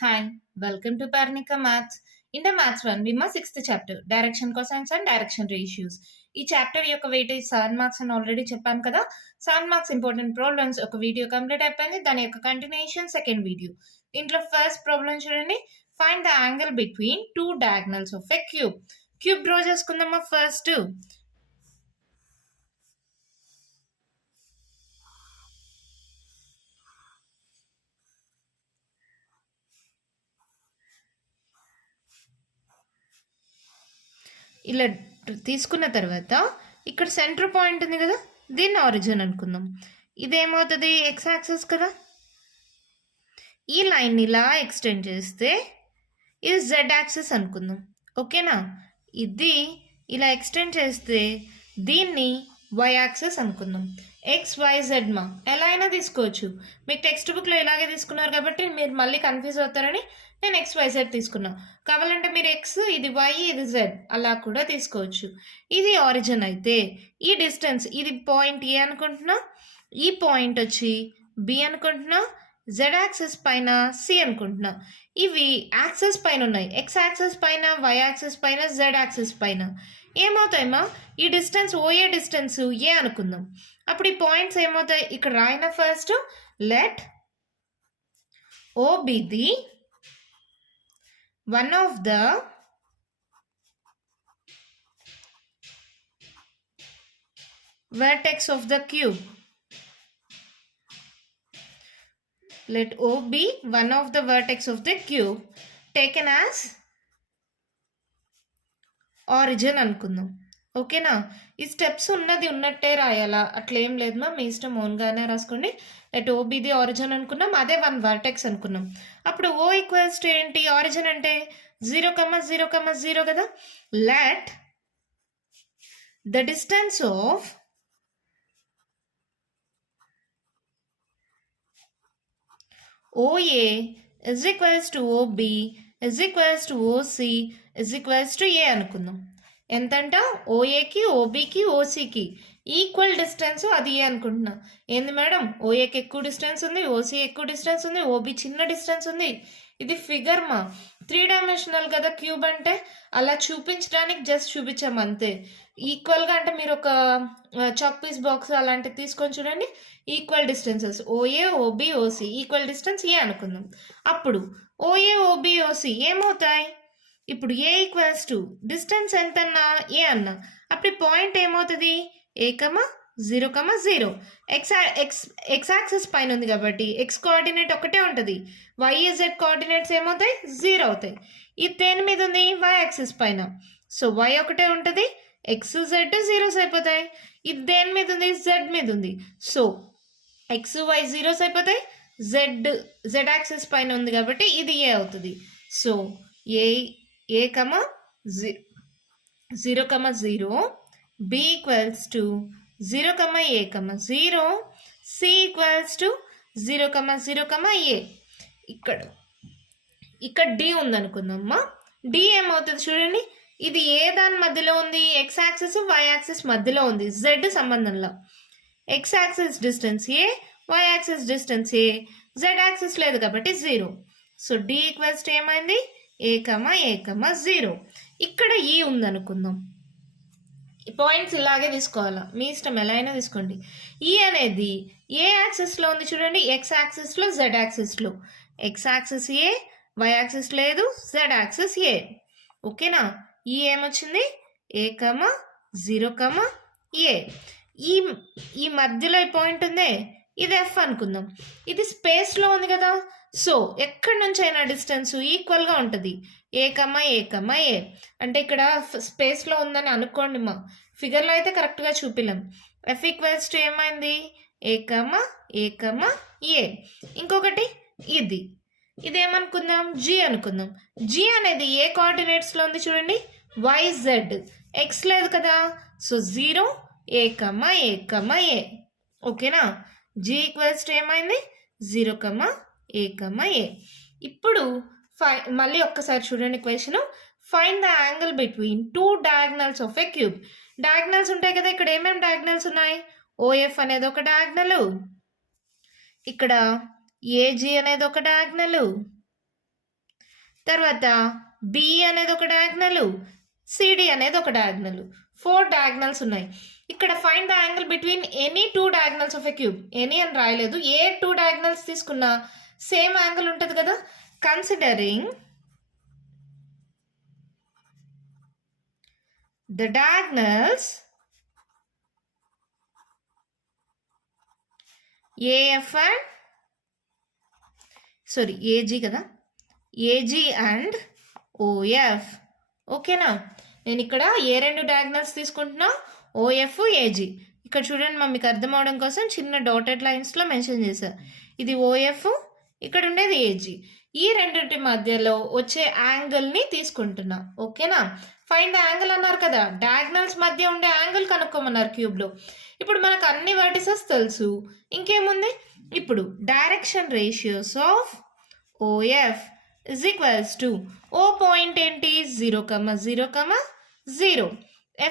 Hi, welcome to Parnika Maths. In the Maths-1B, my 6th chapter, Direction Cosines and Direction Ratios. ఈ chapter యొక్క weightage 7 marks అని already చెప్పాను కదా. 7 marks important problems ఒక video complete అయిపోయింది. దాని యొక్క కంటిన్యూషన్ సెకండ్ వీడియో. దీంట్లో ఫస్ట్ ప్రాబ్లం చూడండి. Find the angle between two diagonals of a cube. Cube draw చేసుకుందామా ఫస్ట్. ఇలా తీసుకున్న తర్వాత ఇక్కడ సెంటర్ పాయింట్ ఉంది కదా, దీన్ని ఆరిజిన్ అనుకుందాం. ఇదేమవుతుంది, ఎక్స్ యాక్సిస్ కదా. ఈ లైన్ ఇలా ఎక్స్టెండ్ చేస్తే ఇది జెడ్ యాక్సిస్ అనుకుందాం. ఓకేనా, ఇది ఇలా ఎక్స్టెండ్ చేస్తే దీన్ని వై యాక్సిస్ అనుకుందాం. ఎక్స్ వై జెడ్ మా ఎలా అయినా తీసుకోవచ్చు. మీకు టెక్స్ట్ బుక్లో ఇలాగే తీసుకున్నారు కాబట్టి మీరు మళ్ళీ కన్ఫ్యూజ్ అవుతారని నేను ఎక్స్ వై జెడ్ తీసుకున్నా. కావాలంటే మీరు ఎక్స్, ఇది వై, ఇది జెడ్ అలా కూడా తీసుకోవచ్చు. ఇది ఆరిజిన్ అయితే ఈ డిస్టెన్స్, ఇది పాయింట్ ఏ అనుకుంటున్నా, ఈ పాయింట్ వచ్చి బి అనుకుంటున్నా, జెడ్ యాక్సిస్ పైన సి అనుకుంటున్నా. ఇవి యాక్సిస్ పైన ఉన్నాయి, ఎక్స్ యాక్సిస్ పైన, వై యాక్సిస్ పైన, జెడ్ యాక్సిస్ పైన. ఏమవుతాయమ్మా, ఈ డిస్టెన్స్ ఓఏ డిస్టెన్స్ ఏ అనుకుందాం. అప్పుడు ఈ పాయింట్స్ ఏమవుతాయి, ఇక్కడ రాయిన first let O be the one of the vertex of the cube. Let O be one of the vertex of the cube taken as origin అనుకుందాం. ఓకేనా, ఈ స్టెప్స్ ఉన్నది ఉన్నట్టే రాయాలా, అట్లా ఏం లేదు మా, మీ ఇష్టం ఓన్గానే రాసుకోండి. Let O be the origin అనుకున్నాం, అదే వన్ వర్టెక్స్ అనుకున్నాం. అప్పుడు ఓ ఈక్వల్స్ టు ఏంటి, ఆరిజిన్ అంటే 0,0,0 కదా. Let the distance of OA is equals to OB is equals to OC is equals to A అనుకుందాం. ఎంతంట, ఓఏకి, ఓబికి, ఓసికి ఈక్వల్ డిస్టెన్స్ అది ఏ అనుకుంటున్నా. ఏంది మేడం, ఓఏకి ఎక్కువ డిస్టెన్స్ ఉంది, ఓసి ఎక్కువ డిస్టెన్స్ ఉంది, ఓబి చిన్న డిస్టెన్స్ ఉంది. ఇది ఫిగర్ మా, 3 డైమెన్షనల్ కదా క్యూబ్ అంటే, అలా చూపించడానికి జస్ట్ చూపించాము అంతే. ఈక్వల్గా అంటే మీరు ఒక చాక్ పీస్ బాక్స్ అలాంటివి తీసుకొని చూడండి, equal distances OA, OB, OC equal distance A అనుకుందాం. అప్పుడు ఓఏ, ఓబి, ఓసి ఏమవుతాయి, ఇప్పుడు ఏ ఈక్వల్స్ టు డిస్టెన్స్ ఎంత అన్నా ఏ అన్నా, అప్పుడు పాయింట్ ఏమవుతుంది, ఏ కమా 0,0. ఎక్స్ యాక్సిస్ పైన ఉంది కాబట్టి ఎక్స్ కోఆర్డినేట్ ఒకటే ఉంటుంది, వై జెడ్ కోఆర్డినేట్స్ ఏమవుతాయి, 0 అవుతాయి. ఇది దేని మీద ఉంది, వై యాక్సిస్ పైన, సో వై ఒకటే ఉంటుంది, ఎక్స్ జెడ్ జీరోస్ అయిపోతాయి. ఇది దేని మీద ఉంది, జెడ్ మీద ఉంది, సో ఎక్స్ వై జీరోస్ అయిపోతాయి. జెడ్ యాక్సిస్ పైన ఉంది కాబట్టి ఇది ఏ అవుతుంది. So A comma 0,0, B equals to 0,a,0, C equals to 0,0,a. ఇక్కడ డి ఉందనుకుందామ్మా. డి ఏమవుతుంది చూడండి, ఇది ఏ దాని మధ్యలో ఉంది, ఎక్స్ యాక్సిస్ వై యాక్సిస్ మధ్యలో ఉంది, జెడ్ సంబంధంలో. X axis distance A, Y axis distance A, Z axis లేదు కాబట్టి 0. సో డి ఈక్వల్స్ టు ఏమైంది, a,0. ఇక్కడ ఈ ఉందనుకుందాం. ఈ పాయింట్స్ ఇలాగే తీసుకోవాలా, మీ ఇష్టం ఎలా అయినా తీసుకోండి. ఈ అనేది ఏ యాక్సిస్లో ఉంది చూడండి, ఎక్స్ యాక్సిస్లో, జెడ్ యాక్సిస్లో. X axis A, Y axis లేదు, జెడ్ యాక్సిస్ ఏ. ఓకేనా, ఈ ఏమొచ్చింది, a,0,a. ఈ మధ్యలో ఈ పాయింట్ ఉందే, ఇది ఎఫ్ అనుకుందాం. ఇది స్పేస్లో ఉంది కదా, సో ఎక్కడి నుంచి అయినా డిస్టెన్స్ ఈక్వల్గా ఉంటుంది, ఏ, అంటే ఇక్కడ స్పేస్లో ఉందని అనుకోండి మా, ఫిగర్లో అయితే కరెక్ట్గా చూపిలేం. ఎఫ్ ఈక్వల్స్ టు ఏమైంది, ఏ. ఇంకొకటి ఇదేమనుకుందాం, జీ అనుకుందాం. జీ అనేది ఏ కోఆర్డినేట్స్లో ఉంది చూడండి, వై జెడ్, ఎక్స్ లేదు కదా, సో 0, a,a. ఓకేనా, జీ ఈక్వల్స్ టు ఏమైంది, 0,a,a. ఇప్పుడు మళ్ళీ ఒక్కసారి చూడండి question. Find the angle between two diagonals of a cube. Diagonals ఉంటాయి కదా, ఇక్కడ ఏమేమి డయాగ్నల్స్ ఉన్నాయి, ఓఎఫ్ అనేది ఒక డయాగ్నల్, ఇక్కడ ఏజీ అనేది ఒక డయాగ్నల్, తర్వాత బి అనేది ఒక డయాగ్నల్, సిడి అనేది ఒక డయాగ్నల్. 4 డయాగ్నల్స్ ఉన్నాయి. ఇక్కడ find the angle between any 2 diagonals of a cube. Any అని రాయలేదు, ఏ 2 డయాగ్నల్స్ తీసుకున్నా సేమ్ యాంగిల్ ఉంటుంది కదా. Considering the diagonals AF and AG కదా, ఏజీ అండ్ ఓఎఫ్. ఓకేనా, నేను ఇక్కడ ఏ 2 డయాగ్నల్స్ తీసుకుంటున్నా, ఓఎఫ్ ఏజీ. ఇక్కడ చూడండి మీకు అర్థం అవడం కోసం చిన్న డాటెడ్ లైన్స్లో మెన్షన్ చేశాను. ఇది ఓఎఫ్, ఇక్కడ ఉండేది ఏజీ. ఈ రెండింటి మధ్యలో వచ్చే యాంగిల్ని తీసుకుంటున్నా. ఓకేనా, ఫైండ్ ద యాంగిల్ అన్నారు కదా, డయాగ్నల్స్ మధ్య ఉండే యాంగిల్ కనుక్కోమన్నారు క్యూబ్లో. ఇప్పుడు మనకు అన్ని వర్టిసెస్ తెలుసు, ఇంకేముంది. ఇప్పుడు direction ratios of OF is equals to O point ఏంటి 0, 0, 0.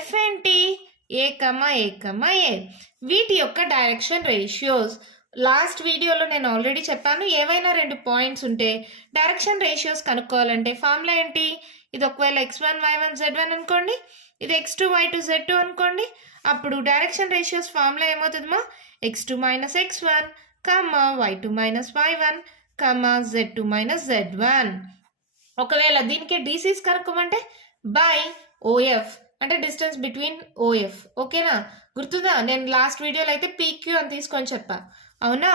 F ఏంటి A, A. వీటి యొక్క డైరెక్షన్ రేషియోస్ లాస్ట్ వీడియోలో నేను ఆల్రెడీ చెప్పాను. ఏవైనా 2 పాయింట్స్ ఉంటే డైరెక్షన్ రేషియోస్ కనుక్కోవాలంటే ఫార్ములా ఏంటి, ఇది ఒకవేళ x1 y1 z1 అనుకోండి, ఇది x2 y2 z2 అనుకోండి. అప్పుడు డైరెక్షన్ రేషియోస్ ఫార్ములా ఏమవుతుందమ్మా, x2 minus x1, y2 minus y1, z2 minus z1. ఒకవేళ దీనికి డీసీస్ కనుక్కోమంటే బై ఓఎఫ్, అంటే డిస్టెన్స్ బిట్వీన్ ఓఎఫ్. ఓకేనా, గుర్తుందా, నేను లాస్ట్ వీడియోలో అయితే పీక్యూ అని తీసుకొని చెప్పా, అవునా.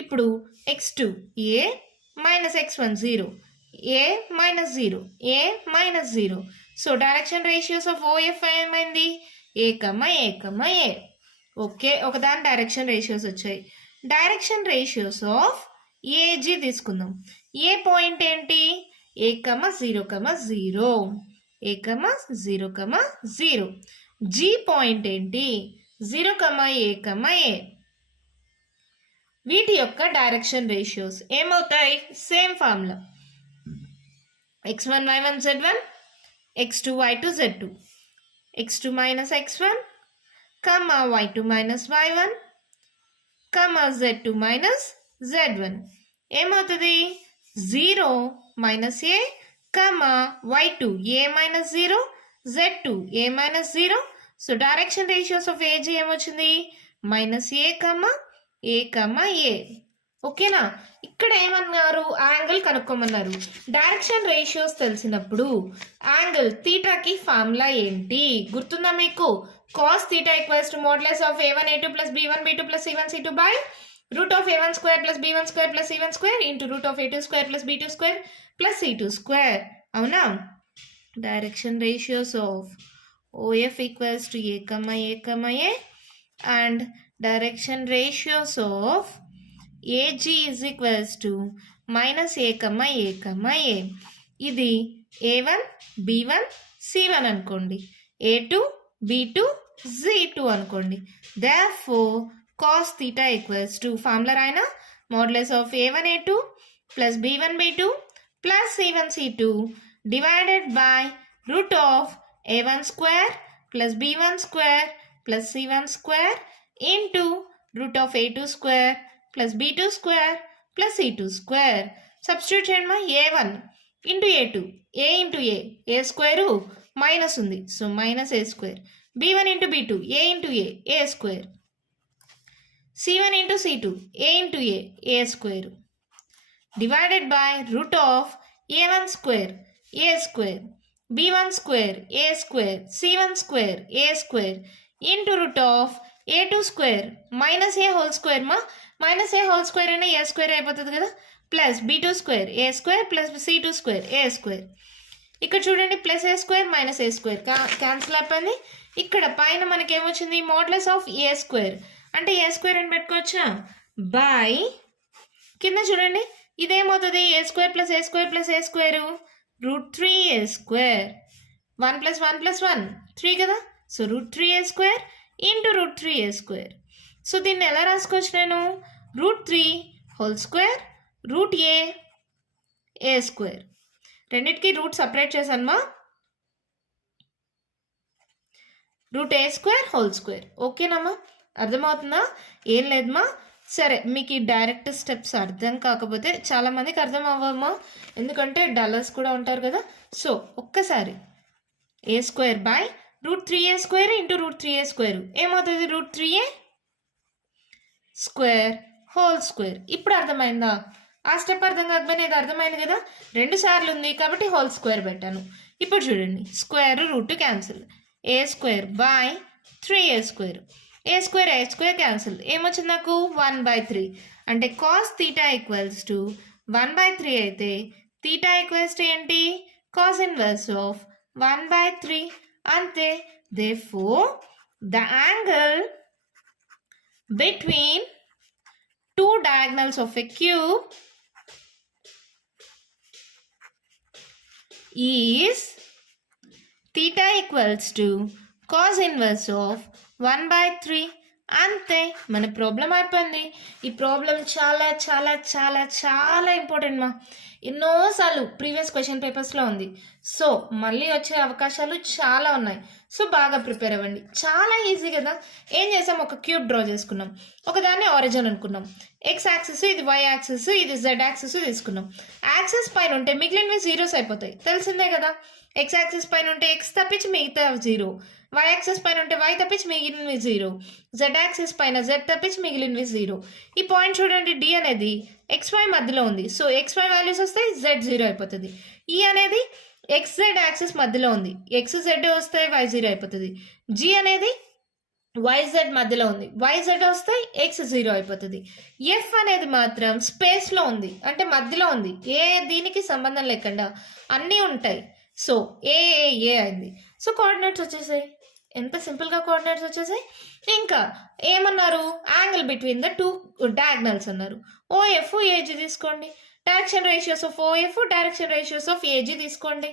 ఇప్పుడు x2 A minus x1 0, A minus 0, A minus 0. So direction ratios of OF ఏమైంది, ఏ. ఓకే, ఒకదాని డైరెక్షన్ రేషియోస్ వచ్చాయి. డైరెక్షన్ రేషియోస్ ఆఫ్ ఏజీ తీసుకుందాం. ఏ పాయింట్ ఏంటి, ఏ 0, 0, ఏ 0, 0. జీ పాయింట్ ఏంటి 0, ఏ. వీటి యొక్క డైరెక్షన్ రేషియోస్ ఏమవుతాయి, same formula, x1 y1 z1, x2 y2 z2, x2 minus x1, y2 minus y1, z2 minus z1. ఏమవుతుంది 0 minus A, y2 A minus 0, z2 A minus 0. So direction ratios of AG ఏమొచ్చింది, minus A, A. ఓకేనా, ఇక్కడ ఏమన్నారు, angle కనుక్కోమన్నారు. Direction ratios తెలిసినప్పుడు angle థీటాకి formula ఏంటి గుర్తుందా మీకు, cos theta equals to modulus of a1 a2 plus b1 b2 plus c1 c2 by root of a1 square plus b1 square plus c1 square into root of a2 square plus b2 square plus c2 square. అవునా, direction ratios of OF equals to a, a and direction ratios of AG is equals to minus a, a. ఇది a1 b1 c1 అనుకోండి, a2 b2 z2 అనుకోండి. therefore cos theta equals to formula రాయనా, modulus of a1 a2 plus b1 b2 plus c1 c2 divided by root of a1 square plus b1 square plus c1 square into root of a2 square plus b2 square plus c2 square. Substitute చేయండి, a1 into a2, a into a square minus ఉంది, so minus a square. b1 into b2, a into a square. c1 into c2, a into a square divided by root of a1 square a square, b1 square a square, c1 square a square into root of a2 square minus a whole square. Minus a whole square అయినా a square అయిపోతుంది కదా, plus b2 square a square plus c2 square a square. ఇక్కడ చూడండి, plus a square minus a square cancel అయిపోయింది. ఇక్కడ పైన మనకి ఏమొచ్చింది, మోడ్లెస్ ఆఫ్ ఏ స్క్వేర్, అంటే ఏ స్క్వేర్ అని పెట్టుకోవచ్చా, బై కింద చూడండి ఇదేమవుతుంది, a square plus a square plus a square root 3a square. 1 plus 1 plus 1 3 కదా, so root 3a square into root 3a square. So దీన్ని ఎలా రాసుకోవచ్చు నేను, root 3 whole square root a square. రెండింటికి రూట్ సపరేట్ చేశానమా, root a square whole square. ఓకేనమ్మా, అర్థమవుతుందా, ఏం లేదమ్మా. సరే, మీకు ఈ డైరెక్ట్ స్టెప్స్ అర్థం కాకపోతే చాలామందికి అర్థం అవ్వమ్మా, ఎందుకంటే డల్లర్స్ కూడా ఉంటారు కదా. సో ఒక్కసారి a² by √3a² into √3a² ఏమవుతుంది? √3a² whole square. ఇప్పుడు అర్థమైందా? ఆ స్టెప్ అర్థం కాకపోయినా ఇది అర్థమైంది కదా. 2 సార్లు ఉంది కాబట్టి హోల్ స్క్వేర్ పెట్టాను. ఇప్పుడు చూడండి, square root cancel, a² by 3a². a² cancel, ఏమొచ్చింది నాకు? 1/3. అంటే కాస్ తీటా ఈక్వల్స్ టు 1/3 అయితే తీటా ఈక్వల్స్ టు ఏంటి? Cos inverse of 1/3. అంతే. Therefore the angle between two diagonals of a cube is theta equals to cos inverse of 1/3. అంతే, మన problem అయిపోయింది. ఈ ప్రాబ్లం చాలా చాలా చాలా చాలా ఇంపార్టెంట్ మా, ఎన్నోసార్లు ప్రీవియస్ క్వశ్చన్ పేపర్స్లో ఉంది. సో మళ్ళీ వచ్చే అవకాశాలు చాలా ఉన్నాయి. సో బాగా ప్రిపేర్ అవ్వండి. చాలా ఈజీ కదా. ఏం చేసాం? ఒక క్యూబ్ డ్రా చేసుకున్నాం, ఒకదాన్ని ఆరిజిన్ అనుకున్నాం, ఎక్స్ యాక్సిస్, ఇది వై యాక్సిస్, ఇది జెడ్ యాక్సిస్ తీసుకున్నాం. యాక్సిస్ పైన ఉంటే మిగిలినవి జీరోస్ అయిపోతాయి, తెలిసిందే కదా. ఎక్స్ యాక్సిస్ పైన ఉంటే ఎక్స్ తప్పించి మిగతా 0, వై యాక్సిస్ పైన ఉంటే వై తప్పించి మిగిలినవి 0, జెడ్ యాక్సిస్ పైన జెడ్ తప్పించి మిగిలినవి 0. ఈ పాయింట్ చూడండి, డి అనేది XY మధ్యలో ఉంది. సో XY వాల్యూస్ వస్తాయి, జెడ్ 0 అయిపోతుంది. ఈ అనేది XZ యాక్సిస్ మధ్యలో ఉంది, XZ వస్తే Y 0 అయిపోతుంది. G అనేది YZ మధ్యలో ఉంది, YZ వస్తే X 0 అయిపోతుంది. F అనేది మాత్రం స్పేస్లో ఉంది, అంటే మధ్యలో ఉంది, ఏ దీనికి సంబంధం లేకుండా అన్నీ ఉంటాయి. సో ఏ అయింది. సో కోఆర్డినేట్స్ వచ్చేసాయి. ఎంత సింపుల్గా కోఆర్డినేట్స్ వచ్చేసాయి. ఇంకా ఏమన్నారు? యాంగిల్ బిట్వీన్ ద 2 డయాగ్నల్స్ అన్నారు. OF AG తీసుకోండి. Direction ratios of OF, direction ratios of AG తీసుకోండి.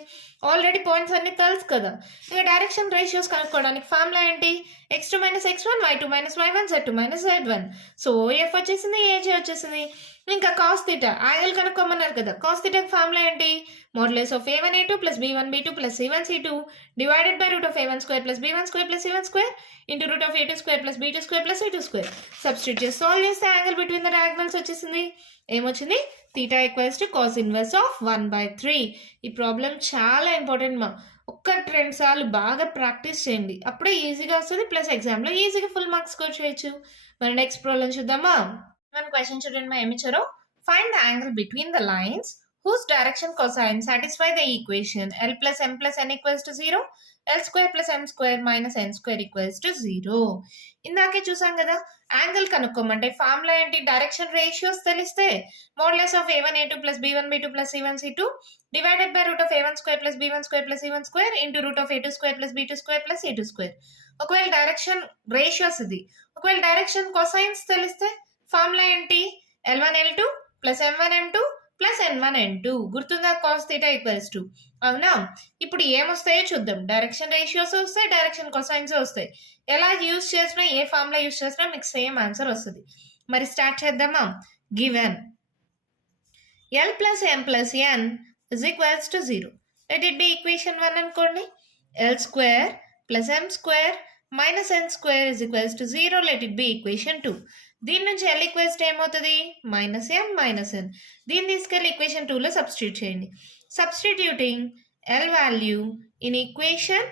ఆల్రెడీ పాయింట్స్ అన్ని తెలుసు కదా. ఇంకా డైరెక్షన్ రేషియోస్ కనుక్కోవడానికి ఫార్ములా ఏంటి? x2 - x1, y2 - y1, z2 - z1. So OF వచ్చేసింది, AG వచ్చేసింది. ఇంకా కాస్ థీటా యాంగిల్ కనుక్కోమన్నారు కదా. కాస్ థీటాకి ఫార్ములా ఏంటి? Modulus of a1a2 + b1b2 + c1c2 divided by √a1² + b1² + c1² into √a2² + b2² + c2². Substitute చేసి solve చేస్తే angle between the diagonals వచ్చేసింది. ఏమొచ్చింది? Theta equals to cos inverse of 1/3. ఈ problem చాలా important మా. 1-2 సార్లు బాగా ప్రాక్టీస్ చేయండి, అప్పుడే ఈజీగా వస్తుంది. ప్లస్ ఎగ్జామ్లో ఈజీగా ఫుల్ మార్క్స్ స్కోర్ చేయొచ్చు. మరి నెక్స్ట్ ప్రాబ్లం చూద్దామా? మన క్వశ్చన్ చూడండి మా, ఏమి ఇచ్చారో. Find the angle between the lines whose direction cosine satisfy the equation L plus M plus N equals to 0, L² plus M² minus N² equals to 0. ఇందాకే చూసాం కదా, యాంగిల్ కనుక్కోమంటే ఫార్ములా ఏంటి? డైరెక్షన్ రేషియోస్ తెలిస్తే modulus of a1a2 + b1b2 + c1c2 divided by √a1² + b1² + c1² into √a2² + b2² + c2². ఒకవేళ direction ratios ఇది, ఒకవేళ direction cosines తెలిస్తే formula ఏంటి? L1 L2 + M1 M2 + N1 N2. గుర్తుందా? Cos theta equals to. అవునా? ఇప్పుడు ఏమొస్తాయో చూద్దాం. డైరెక్షన్ రేషియోస్ వస్తాయి, డైరెక్షన్ కొసైన్స్ వస్తాయి. ఎలా యూజ్ చేసినా, ఏ ఫార్ములా యూజ్ చేసినా మీకు సేమ్ ఆన్సర్ వస్తుంది. మరి స్టార్ట్ చేద్దామా? Given L + M + N = 0. Let it be equation 1 అనుకోండి. L² + M² minus N² = 0. Let it be equation 2. దీని నుంచి L ఈక్వల్స్ ఏమవుతుంది? -M - N. దీన్ని తీసుకెళ్ళి ఈక్వేషన్ 2లో సబ్స్టిట్యూట్ చేయండి. Substituting L value in equation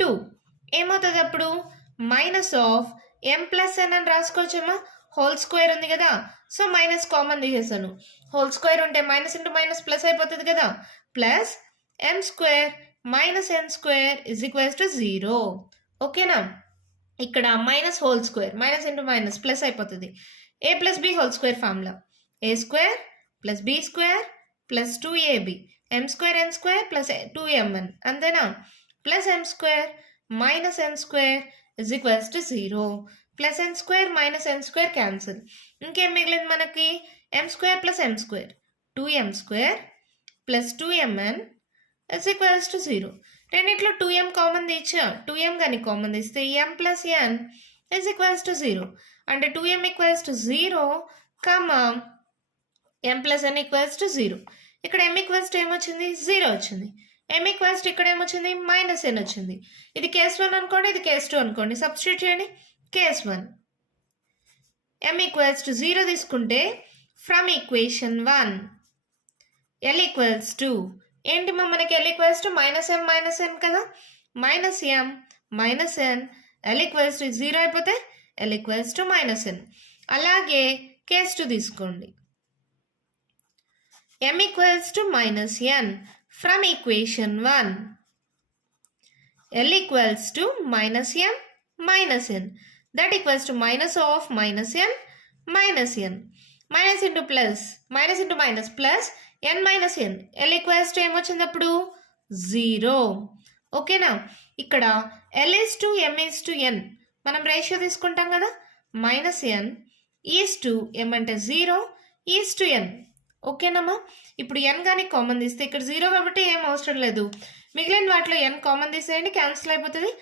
2 ఏమవుతుంది? అప్పుడు -M + N అని రాసుకోవచ్చమ్మా. హోల్ స్క్వేర్ ఉంది కదా, సో మైనస్ కామన్ తీసేసాను. హోల్ స్క్వేర్ ఉంటే మైనస్ ఇంటూ మైనస్ ప్లస్ అయిపోతుంది కదా. Plus M² - N² = 0. ఓకేనా? ఇక్కడ minus hole square, minus into minus plus అయిపోతుంది. a + b whole square formula a² + b² + 2ab M² N² + 2mn. అంతేనా? Plus M² - N² = 0. Plus N² - N² cancel. ఇంకేం మిగిలింది మనకి? M² + M², 2m² + 2mn = 0. రెండిట్లో 2m common తీచ్చా, 2m కానీ common తీస్తే m + n = 0. అంటే 2m = 0, m + n = 0. ఇక్కడ m = ఏమొచ్చింది? 0 వచ్చింది. m = ఇక్కడ ఏమొచ్చింది? -n వచ్చింది. ఇది కేస్ 1 అనుకోండి, ఇది కేస్ 2 అనుకోండి. సబ్స్టిట్యూట్ చేయండి. కేస్ 1 m ఈక్వల్స్ టు 0 తీసుకుంటే from equation 1 l equals to ఏంటి మనకి l ఈక్వల్స్ టు -m కదా, -m -n l equals to 0 అయిపోతే l ఈక్వల్స్ టు -n. అలాగే కేస్ 2 తీసుకోండి. m equals to -n from equation 1 l equals to -m -n that equals to minus of -n minus into plus minus into minus plus n minus n l equals to ఏమొచ్చింది అప్పుడు 0. ఓకేనా, ఇక్కడ l is to m is to n మనం ratio తీసుకుంటాం కదా, -n is to m అంటే 0 is to n. ఓకేనమ్మా, ఇప్పుడు n కానీ కామన్ తీస్తే ఇక్కడ 0 కాబట్టి ఏం అవసరం లేదు, మిగిలిన వాటిలో n కామన్ తీసేయండి, క్యాన్సిల్ అయిపోతుంది.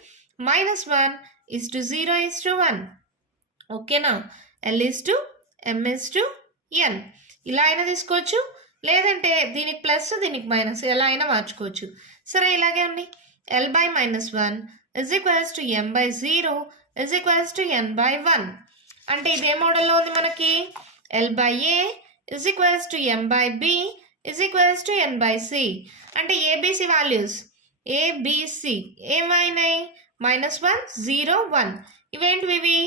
-1 is to 0 is to 1. ఓకేనా, l is to m is to n ఇలా అయినా తీసుకోవచ్చు, లేదంటే దీనికి ప్లస్ దీనికి మైనస్ ఎలా అయినా మార్చుకోవచ్చు. సరే ఇలాగే ఉంది, l by -1 is equals to m by 0 is equals to n by 1. అంటే ఇదే మోడల్లో ఉంది మనకి, l by a is equals to m by b is equals to n by c. అంటే abc వాల్యూస్ abc ఏమైనాయి, -1 0 1 ఇవేంటివి, ఇవి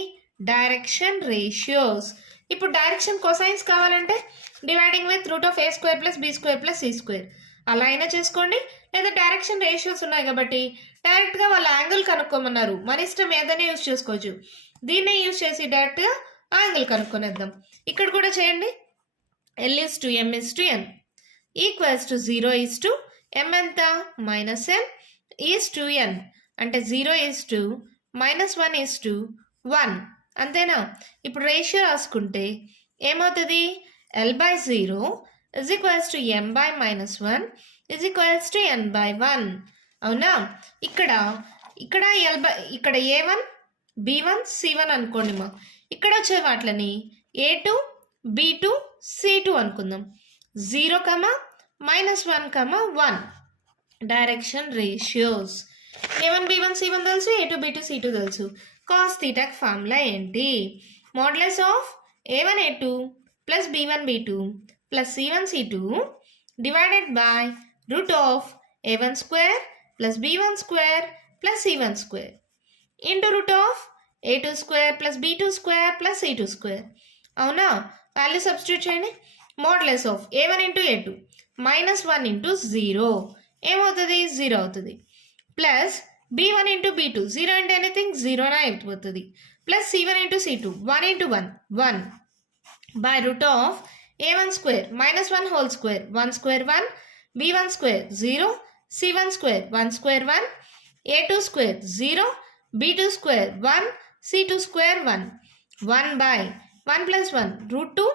డైరెక్షన్ రేషియోస్. ఇప్పుడు direction cosines కావాలంటే dividing with root of a square plus b square plus c square అలా అయినా చేసుకోండి, లేదా direction ratios ఉన్నాయి కాబట్టి డైరెక్ట్గా వాళ్ళ యాంగిల్ కనుక్కోమన్నారు, మన ఇష్టం ఏదైనా యూజ్ చేసుకోవచ్చు. దీన్నే యూజ్ చేసి డైరెక్ట్గా యాంగిల్ కనుక్కొనేద్దాం. ఇక్కడ కూడా చేయండి, l is to m is to n equals to 0 is to m ఎంత -n is to n అంటే 0 is to -1 is to 1 అంతేనా. ఇప్పుడు రేషియో రాసుకుంటే ఏమవుతుంది, l by 0 is equals to m by -1 is equals to n by 1. అవునా, ఇక్కడ a1 b1 c1 అనుకోండి, ఇక్కడ వచ్చే వాటిని a2 b2 c2 అనుకుందాం. 0, -1, 1 direction ratios. a1 b1 c1 తెలుసు, a2 b2 c2 తెలుసు. కాస్ థీటాకి ఫార్ములా ఏంటి, modulus of a1 a2 plus b1 b2 plus c1 c2 divided by root of a1 square plus b1 square plus c1 square into root of a2 square plus b2 square plus c2 square. అవునా, value substitute చేయండి. Modulus of a1 into a2 -1 into 0 ఏమవుతుంది, 0 అవుతుంది. Plus b1 into b2 0 అంటే anything 0 అయిపోతుంది. Plus c1 into c2 1 into 1 1 by root of a1 square -1 whole square 1 square 1 b1 square 0 c1 square 1 square 1 a2 square 0 b2 square 1 c2 square 1 1 by 1 plus 1 root 2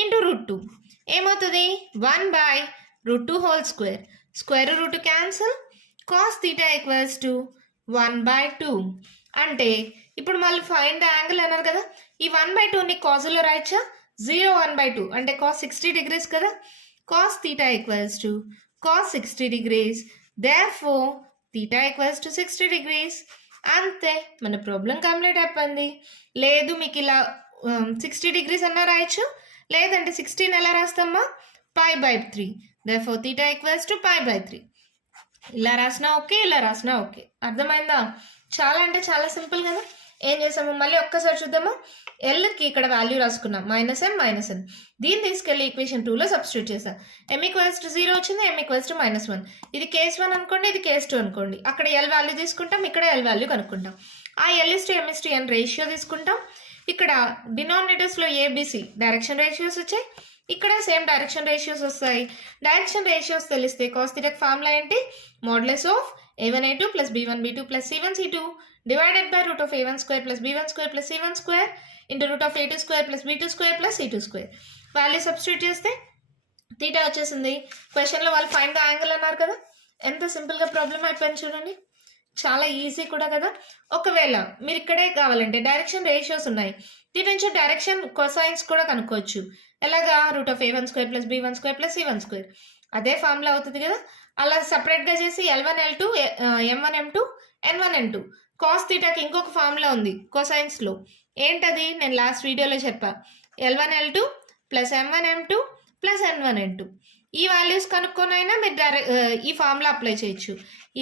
into root 2 ఏమవుతుంది, 1 by root 2 whole square, square root cancel, cos theta equals to 1 by 2. అంటే ఇప్పుడు మళ్ళీ find the angle అన్నారు కదా, ఈ 1 by 2ని కాజులో రాయచ్చా, 0 1 by 2 అంటే cos 60 degrees కదా, cos theta equals to cos 60 degrees, therefore theta equals to 60 degrees. అంతే, మన ప్రాబ్లం కంప్లీట్ అయిపోయింది. లేదు మీకు ఇలా 60 degrees అన్నా రాయొచ్చు, లేదంటే 16 ఎలా రాస్తామా, π/3, దేర్ఫోర్ థీటా ఈక్వల్స్ టు π/3. ఇలా రాసినా ఓకే, ఇలా రాసినా ఓకే. అర్థమైందా, చాలా అంటే చాలా సింపుల్ కదా. ఏం చేసాము మళ్ళీ ఒక్కసారి చూద్దాము. ఎల్కి ఇక్కడ వాల్యూ రాసుకున్నాం -n దీన్ని తీసుకెళ్ళి ఈక్వేషన్ 2లో సబ్స్టిట్యూట్ చేసాం. m ఈక్వల్స్ టు 0 వచ్చింది, m ఈక్వల్స్ టు -1. ఇది కేస్ 1 అనుకోండి, ఇది కేస్ 2 అనుకోండి. అక్కడ l వాల్యూ తీసుకుంటాం, ఇక్కడ l వాల్యూ కనుక్కుంటాం. ఆ l is to m is to n ratio తీసుకుంటాం. ఇక్కడ డినామినేటర్స్లో ABC డైరెక్షన్ రేషియోస్ వచ్చాయి, ఇక్కడ సేమ్ డైరెక్షన్ రేషియోస్ వస్తాయి. డైరెక్షన్ రేషియోస్ తెలిస్తే కాస్ థీటాకి ఫార్ములా ఏంటి, modulus of a1 a2 plus b1 b2 plus c1 c2 divided by root of a1 square plus b1 square plus c1 square into root of a2 square plus b2 square plus c2 square. Value substitute చేస్తే theta వచ్చేసింది. క్వశ్చన్లో వాళ్ళు find the angle అన్నారు కదా, ఎంత సింపుల్గా problem అయిపోయింది చూడండి, చాలా ఈజీ కూడా కదా. ఒకవేళ మీరు ఇక్కడే కావాలంటే డైరెక్షన్ రేషియోస్ ఉన్నాయి, దీని నుంచి డైరెక్షన్ కొసైన్స్ కూడా కనుక్కోవచ్చు. ఎలాగా, route of a1 square plus b1 square plus c1 square అదే ఫార్ములా అవుతుంది కదా. అలా సపరేట్గా చేసి L1 L2 m1 m2 n1 n2 cos థీటాకి ఇంకొక ఫార్ములా ఉంది కొసైన్స్లో. ఏంటది? నేను లాస్ట్ వీడియోలో చెప్పా. L1L2 plus M1M2 plus N1N2. ఈ వాల్యూస్ కనుక్కొనైనా మీరు ఈ ఫార్ములా అప్లై చేయొచ్చు.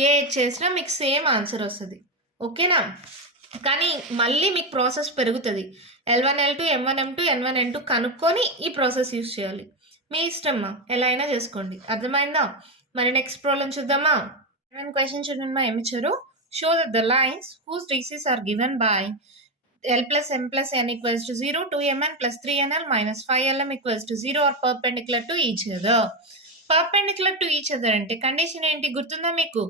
ఏ చేసినా మీకు సేమ్ ఆన్సర్ వస్తుంది. ఓకేనా? కానీ మళ్ళీ మీకు ప్రాసెస్ పెరుగుతుంది. L1L2 M1M2 N1N2 కనుక్కొని ఈ ప్రాసెస్ యూస్ చేయాలి. మీ ఇష్టమ్మా, ఎలా అయినా చేసుకోండి. అర్థమైందా? మరి నెక్స్ట్ ప్రాబ్లం చూద్దామా? క్వశ్చన్ చూడండి. ఏమి ఇచ్చారు? Show that the lines whose DCs are given by L plus M plus N equals to 0, 2Mn plus 3NL minus 5LM equals to 0 are perpendicular to each other. Perpendicular to each other అంటే condition ఏంటి గుర్తుందా మీకు?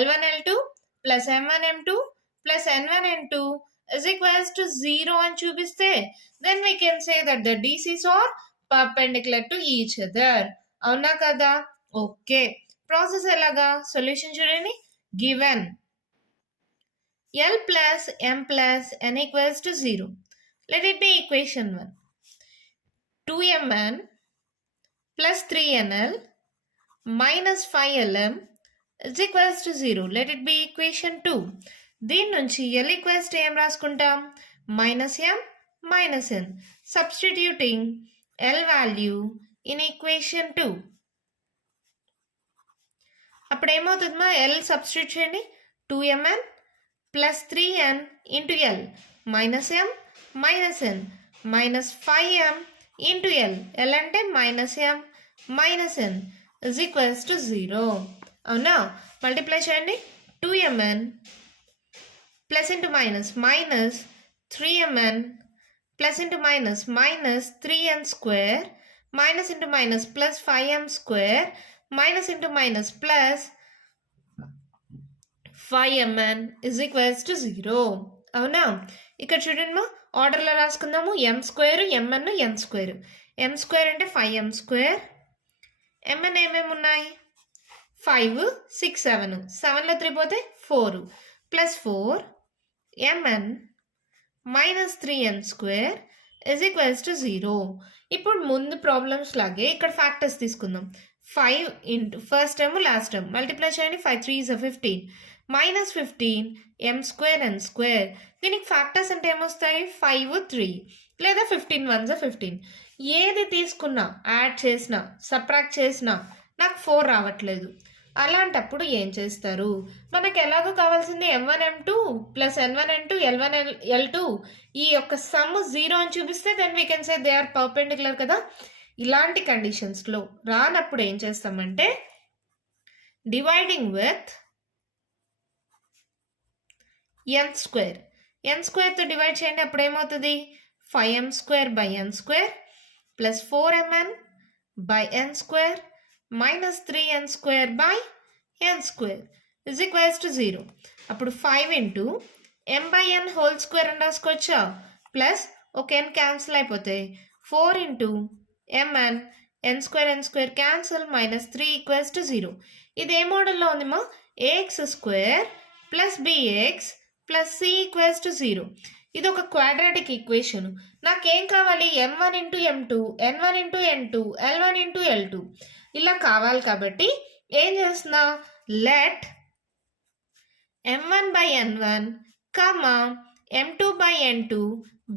L1L2 plus M1M2 plus N1N2 is equals to 0 అని చూపిస్తే then we can say that the DCs are perpendicular to each other. అవునా కదా? Okay, process ఎలాగా? Solution చూడండి. Given L plus M plus N equals to 0. Let it be equation 1. 2Mn plus 3NL minus 5LM is equals to 0. Let it be equation 2. దీని నుంచి L equals to ఏం రాసుకుంటాం? minus M minus N. Substituting L value in equation 2. అప్పుడు ఏమవుతుందమ్మా? L substitute చేయండి. 2Mn plus 3n into L minus M minus N minus 5M into L. L అంటే minus M minus N is equals to 0. అవునా? Multiply చేయండి. 2Mn plus into minus minus 3Mn plus into minus minus 3n square minus into minus plus 5M square minus into minus plus 5Mn is equals to 0. అవునా? ఇక్కడ చూడండి మా, ఆర్డర్లో రాసుకుందాము. M square Mn N square. M square అంటే 5M square. Mn ఏమేమి ఉన్నాయి? 5 6 7. 7లో 3 పోతే 4 plus 4 Mn minus 3n square is equals to 0. ఇప్పుడు ముందు ప్రాబ్లమ్స్ లాగే ఇక్కడ ఫ్యాక్టర్స్ తీసుకుందాం. 5 into first term last term multiply చేయండి. 5 3 is 15 minus 15 M square N square. దీనికి ఫ్యాక్టర్స్ అంటే ఏమొస్తాయి? 5 3 లేదా 15 1 15. ఏది తీసుకున్నా, యాడ్ చేసినా సబ్ట్రాక్ట్ చేసినా నాకు 4 రావట్లేదు. అలాంటప్పుడు ఏం చేస్తారు? మనకు ఎలాగో కావాల్సింది M1M2 ప్లస్ N1N2 L1L2 ఈ యొక్క సమ్ 0 అని చూపిస్తే then we can say they are perpendicular కదా. ఇలాంటి కండిషన్స్లో రానప్పుడు ఏం చేస్తామంటే dividing with n square. n స్క్వేర్తో డివైడ్ చేయండి. అప్పుడు ఏమవుతుంది? 5m square by n square plus 4mn by n square minus 3n square by n square is equals to 0. అప్పుడు 5 into m by n whole square అని రాసుకోవచ్చా? Plus ఒక n cancel అయిపోతాయి. 4 into mn n square cancel minus 3 equals to 0. ఇది ఏ మోడల్లో ఉందిమా? ax square plus bx plus c equals to 0. ఇది ఒక quadratic equation. నాకేం కావాలి? m1 into m2 n1 into n2 l1 into l2 ఇలా కావాలి. కాబట్టి ఏం చేస్తున్నా? Let m1 by n1 comma m2 by n2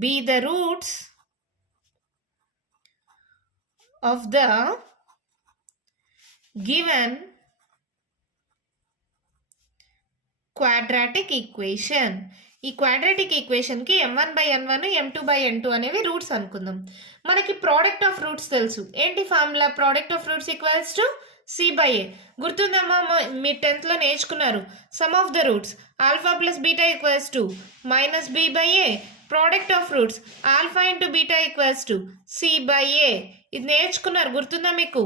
be the roots of the given quadratic equation. ఈ క్వాడ్రాటిక్ ఈక్వేషన్కి m1 by n1 m2 by n2 అనేవి roots అనుకుందాం. మనకి ప్రోడక్ట్ ఆఫ్ రూట్స్ తెలుసు. ఏంటి formula? Product of roots equals to c by a. గుర్తుందమ్మా, మీ 10th లో నేర్చుకున్నారు. Sum of the roots alpha plus beta equals to minus b by a. Product of roots alpha into beta equals to c by a. ఇది నేర్చుకున్నారు, గుర్తుందా మీకు?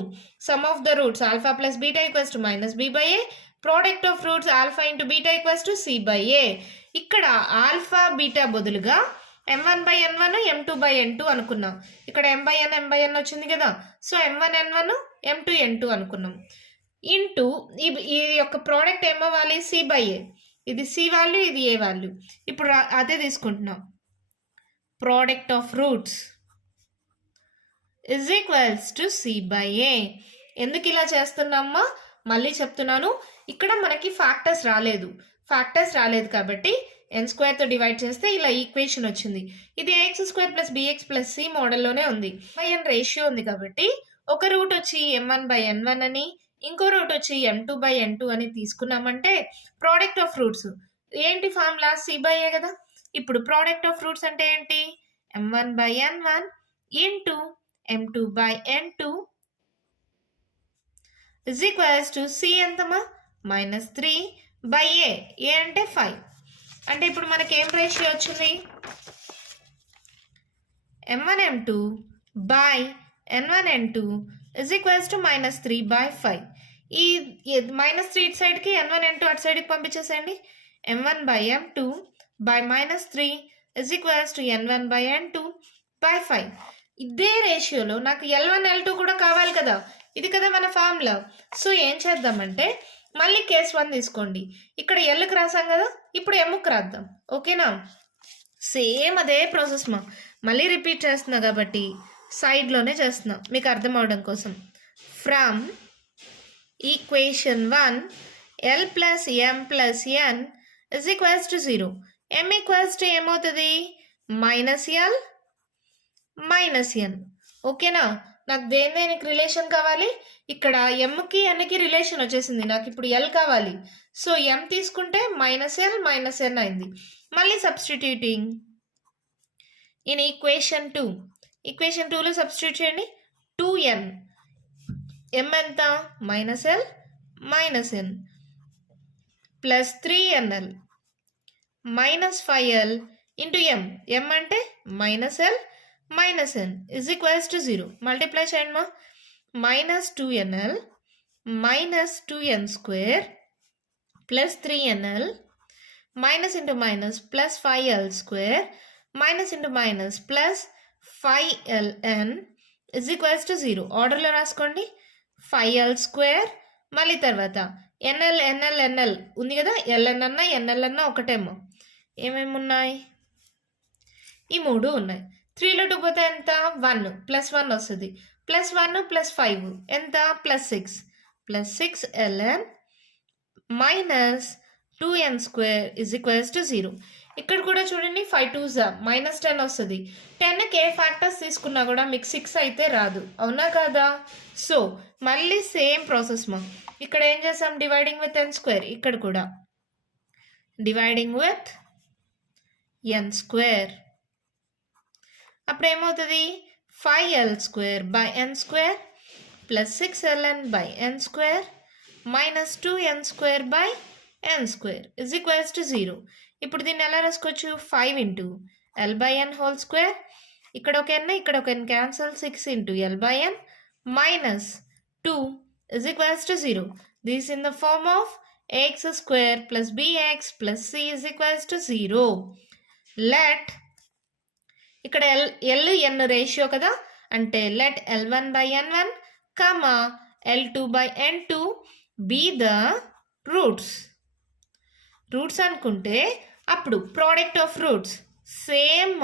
Sum of the roots alpha plus beta equals to minus b by a. Product of roots alpha into beta equals to c by a. ఇక్కడ alpha beta బదులుగా m1 by n1 m2 by n2 అనుకున్నాం. ఇక్కడ m by n వచ్చింది కదా. So m1 n1 m2 n2 అనుకున్నాం. Into ఈ యొక్క product ఏమవ్వాలి? c by a. ఇది c వాల్యూ, ఇది a వాల్యూ. ఇప్పుడు అదే తీసుకుంటున్నాం. Product of roots is equals to c by a. ఎందుకు ఇలా చేస్తున్నామా? మళ్ళీ చెప్తున్నాను, ఇక్కడ మనకి ఫ్యాక్టర్స్ రాలేదు కాబట్టి n² తో డివైడ్ చేస్తే ఇలా ఈక్వేషన్ వచ్చింది. ఇది ax² + bx + c మోడల్లోనే ఉంది. n రేషియో ఉంది కాబట్టి ఒక రూట్ వచ్చి m1/n1 అని, ఇంకో రూట్ వచ్చి m2/n2 అని తీసుకున్నామంటే ప్రోడక్ట్ ఆఫ్ రూట్స్ ఏంటి ఫార్ములా c/a కదా. ఇప్పుడు ప్రోడక్ట్ ఆఫ్ రూట్స్ అంటే ఏంటి? m1/n1 into m2/n2 is equals to c ఎంతమా -3/a. a అంటే 5. అంటే ఇప్పుడు మనకి ఏం రేషియో వచ్చింది? m1m2 by n1n2 is equals to -3/5. ఈ -3 ఇటు సైడ్కి n1n2 అటు సైడ్కి పంపించేసేయండి. m1/m2 by -3 is equals to n1/n2/5. ఇదే రేషియోలో నాకు L1 L2 కూడా కావాలి కదా. ఇది కదా మన ఫార్ములా. సో ఏం చేద్దామంటే మళ్ళీ కేస్ 1 తీసుకోండి. ఇక్కడ Lకి రాసాం కదా, ఇప్పుడు Mకి రాద్దాం. ఓకేనా? సేమ్ అదే ప్రాసెస్ మళ్ళీ రిపీట్ చేస్తున్నా కాబట్టి సైడ్లోనే చేస్తున్నా మీకు అర్థం అవడం కోసం. From equation 1 L + M + n is equals to 0. M equals to ఏమవుతుంది? -L -n. ఓకేనా? నాకు దేనికి రిలేషన్ కావాలి? ఇక్కడ ఎంకి ఎన్కి రిలేషన్ వచ్చేసింది. నాకు ఇప్పుడు ఎల్ కావాలి. సో ఎం తీసుకుంటే -L -n అయింది. మళ్ళీ సబ్స్టిట్యూటింగ్ ఇన్ ఈక్వేషన్ 2. ఈక్వేషన్ 2లో సబ్స్టిట్యూట్ చేయండి. 2n m ఎంత? -L -n plus 3nl -5l into m. m అంటే -L -n is equals to 0. Multiply చేయండి మా. -2nl -2n² plus 3nl minus into minus plus 5l² minus into minus plus 5ln is equals to 0. ఆర్డర్లో రాసుకోండి. 5l² మళ్ళీ తర్వాత nl ఉంది కదా. ln అన్నా nl అన్నా ఒకటేమో. ఏమేమి ఉన్నాయి? ఈ 3 ఉన్నాయి. 3లో 2 పోతే ఎంత? 1 +1 వస్తుంది. +1 + 5 ఎంత? +6 +6ln -2n² is equals to 0. ఇక్కడ కూడా చూడండి 5 2s -10 వస్తుంది. 10కి ఏ ఫ్యాక్టర్స్ తీసుకున్నా కూడా మీకు 6 అయితే రాదు. అవునా కాదా? సో మళ్ళీ సేమ్ ప్రాసెస్ ఇక్కడ ఏం చేసాం? Dividing with n². ఇక్కడ కూడా డివైడింగ్ విత్ n². అప్పుడు ఏమవుతుంది? 5l² plus 6ln/n² -2n² is equals to 0. ఇప్పుడు దీన్ని ఎలా రాసుకోవచ్చు? 5 ఇంటూ l/n². ఇక్కడ ఒక n ఇక్కడ ఒక n cancel. 6 into l/n -2 is equals to 0. This in the form of ax² plus bx plus c is equals to 0. Let ఇక్కడ L n ratio కదా, అంటే let L1/n1 comma L2/n2 be the roots అనుకుంటే అప్పుడు product of roots same.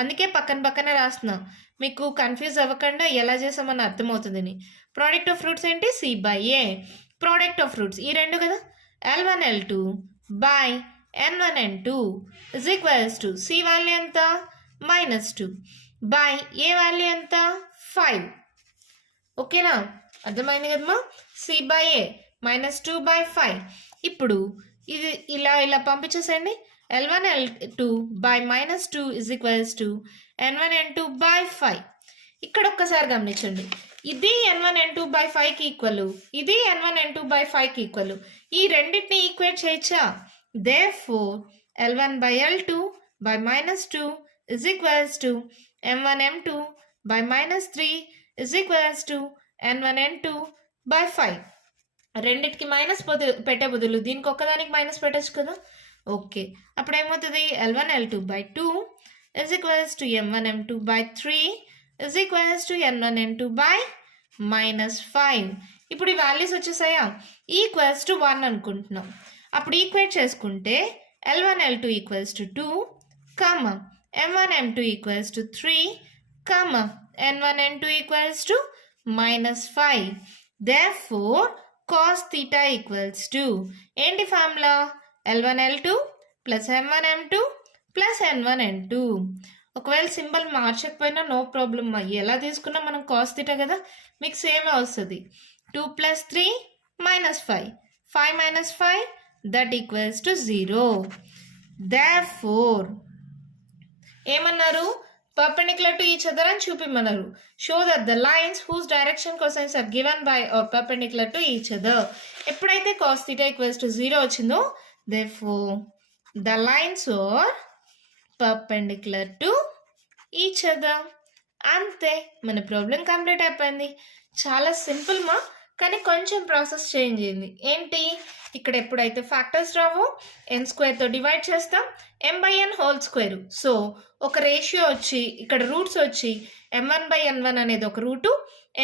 అందుకే పక్కన రాస్తున్నా, మీకు confuse అవ్వకుండా ఎలా చేసామని అర్థమవుతుందని. ప్రోడక్ట్ ఆఫ్ రూట్స్ ఏంటి? c/a. ప్రోడక్ట్ ఆఫ్ రూట్స్ ఈ రెండు కదా. L1 L2 by n1 n2 is equals to c value ఎంత? -2 by a వాల్యూ ఎంత? 5. ఓకేనా? అర్థమైంది కదమ్మా. c/a -2/5. ఇప్పుడు ఇది ఇలా పంపించేసేయండి. L1 L2 by -2 is equals to n1 n2 by 5. ఇక్కడ ఒక్కసారి గమనించండి. ఇది n1 n2 by 5కి ఈక్వల్, ఇది n1 n2 by 5కి ఈక్వల్. ఈ రెండింటిని ఈక్వేట్ చేయొచ్చా? Therefore L1/L2 by -2 is equals to m1 m2 by -3 is equals to n1 n2 by 5. రెండిటికి మైనస్ పెట్టే బదులు దీనికి ఒక్కదానికి మైనస్ పెట్టచ్చు కదా. ఓకే, అప్పుడు ఏమవుతుంది? L1 L2 by 2 is equals to m1 m2 by 3 is equals to n1 n2 by -5. ఇప్పుడు ఈ వాల్యూస్ వచ్చేసాయా? ఈక్వల్స్ టు 1 అనుకుంటున్నాం. అప్పుడు ఈక్వేట్ చేసుకుంటే L1 L2 equals to 2, m1 m2 equals to 3, n1 n2 equals to -5. Therefore cos theta equals to ఏంటి formula L1 L2 plus M1 M2 plus N1 N2. ఒకవేళ symbol మార్చకపోయినా no problem. ఎలా తీసుకున్నా మనం cos theta కదా, మీకు same వస్తుంది. 2 + 3 - 5 5 - 5 that equals to 0. Therefore ఏమన్నారు, perpendicular to each other అని చూపిమన్నారు. Show that the lines whose direction cosines are given by or perpendicular to each other. ఎప్పుడైతే cos theta equals to 0 వచ్చిందో therefore the lines are perpendicular to each other. అంతే, మన problem complete అయిపోయింది. చాలా simple మా, కానీ కొంచెం ప్రాసెస్ చేంజ్ అయింది. ఏంటి, ఇక్కడ ఎప్పుడైతే ఫ్యాక్టర్స్ రావో n² డివైడ్ చేస్తాం, m/n². సో ఒక రేషియో వచ్చి ఇక్కడ రూట్స్ వచ్చి m1/n1 అనేది ఒక రూటు,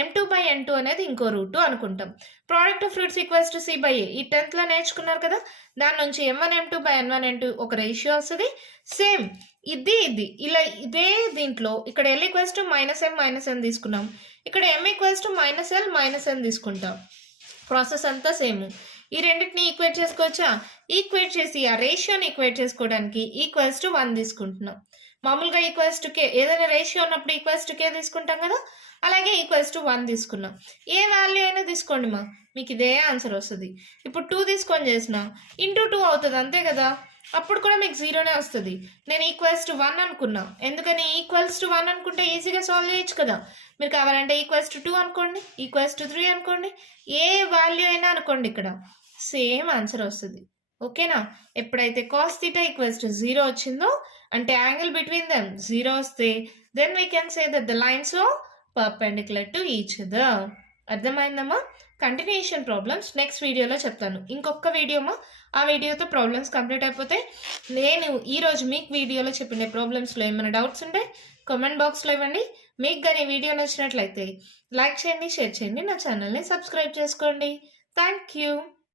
m2/n2 అనేది ఇంకో రూటు అనుకుంటాం. Product of roots equals to c/a. ఈ 10th నేర్చుకున్నారు కదా, దాని నుంచి m1 m2/n1 n2 ఒక రేషియో వస్తుంది. సేమ్ ఇది ఇలా ఇదే దీంట్లో ఇక్కడ l equals to -m - n తీసుకున్నాం, ఇక్కడ m equals to -l - n తీసుకుంటాం. ప్రాసెస్ అంతా సేమ్. ఈ రెండింటిని ఈక్వేట్ చేసుకోవచ్చా, ఈక్వేట్ చేసి ఆ రేషియోని ఈక్వేట్ చేసుకోవడానికి ఈక్వల్స్ టు 1 తీసుకుంటున్నాం. మామూలుగా ఈక్వల్స్ టు k, ఏదైనా రేషియో ఉన్నప్పుడు ఈక్వల్స్ టు k తీసుకుంటాం కదా, అలాగే ఈక్వల్స్ టు 1 తీసుకున్నాం. ఏ వాల్యూ అయినా తీసుకోండి మా, మీకు ఇదే ఆన్సర్ వస్తుంది. ఇప్పుడు 2 తీసుకొని చేసిన ఇంటూ 2 అవుతుంది, అంతే కదా, అప్పుడు కూడా మీకు 0నే వస్తుంది. నేను ఈక్వల్స్ టు 1 అనుకున్నా, ఎందుకని ఈక్వల్స్ టు 1 అనుకుంటే ఈజీగా సాల్వ్ చేయొచ్చు కదా. మీరు కావాలంటే ఈక్వల్స్ టు 2 అనుకోండి, ఈక్వల్స్ టు 3 అనుకోండి, ఏ వాల్యూ అయినా అనుకోండి, ఇక్కడ సేమ్ ఆన్సర్ వస్తుంది. ఓకేనా. ఎప్పుడైతే cos theta equals to 0 వచ్చిందో అంటే యాంగిల్ బిట్వీన్ దెమ్ 0 వస్తే then we can say that the lines are perpendicular to each other. అర్థమైందమ్మా. కంటిన్యూషన్ ప్రాబ్లమ్స్ నెక్స్ట్ వీడియోలో చెప్తాను. ఇంకొక వీడియోమా, ఆ వీడియోతో ప్రాబ్లమ్స్ కంప్లీట్ అయిపోతాయి. నేను ఈరోజు మీకు వీడియోలో చెప్పిన ప్రాబ్లమ్స్లో ఏమైనా డౌట్స్ ఉంటే కామెంట్ బాక్స్లో ఇవ్వండి. మీకు కానీ వీడియో నచ్చినట్లయితే లైక్ చేయండి, షేర్ చేయండి, నా ఛానల్ని సబ్స్క్రైబ్ చేసుకోండి. Thank you.